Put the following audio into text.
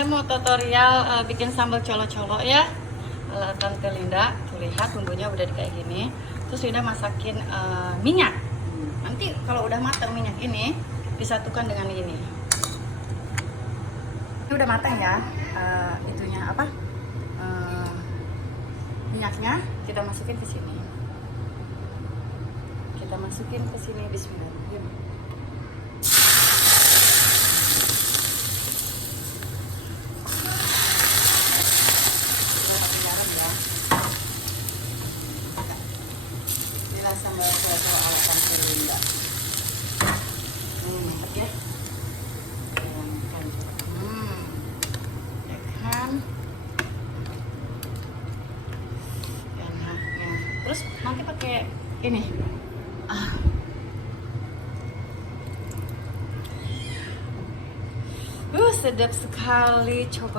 Linda mau tutorial bikin sambal colo-colo ya. Tante Linda, tuh lihat bumbunya udah kayak gini. Terus Linda masakin minyak. Nanti kalau udah matang minyak ini disatukan dengan ini. Ini udah matang ya. Itunya apa? Minyaknya kita masukin ke sini. Kita masukin ke sini, bismillahirrahmanirrahim. Inilah sambal colo ala Tante Linda. Mantap ya. Bayangkan. Ya kan. Enaknya. Terus nanti pakai ini. Sedap sekali, coba.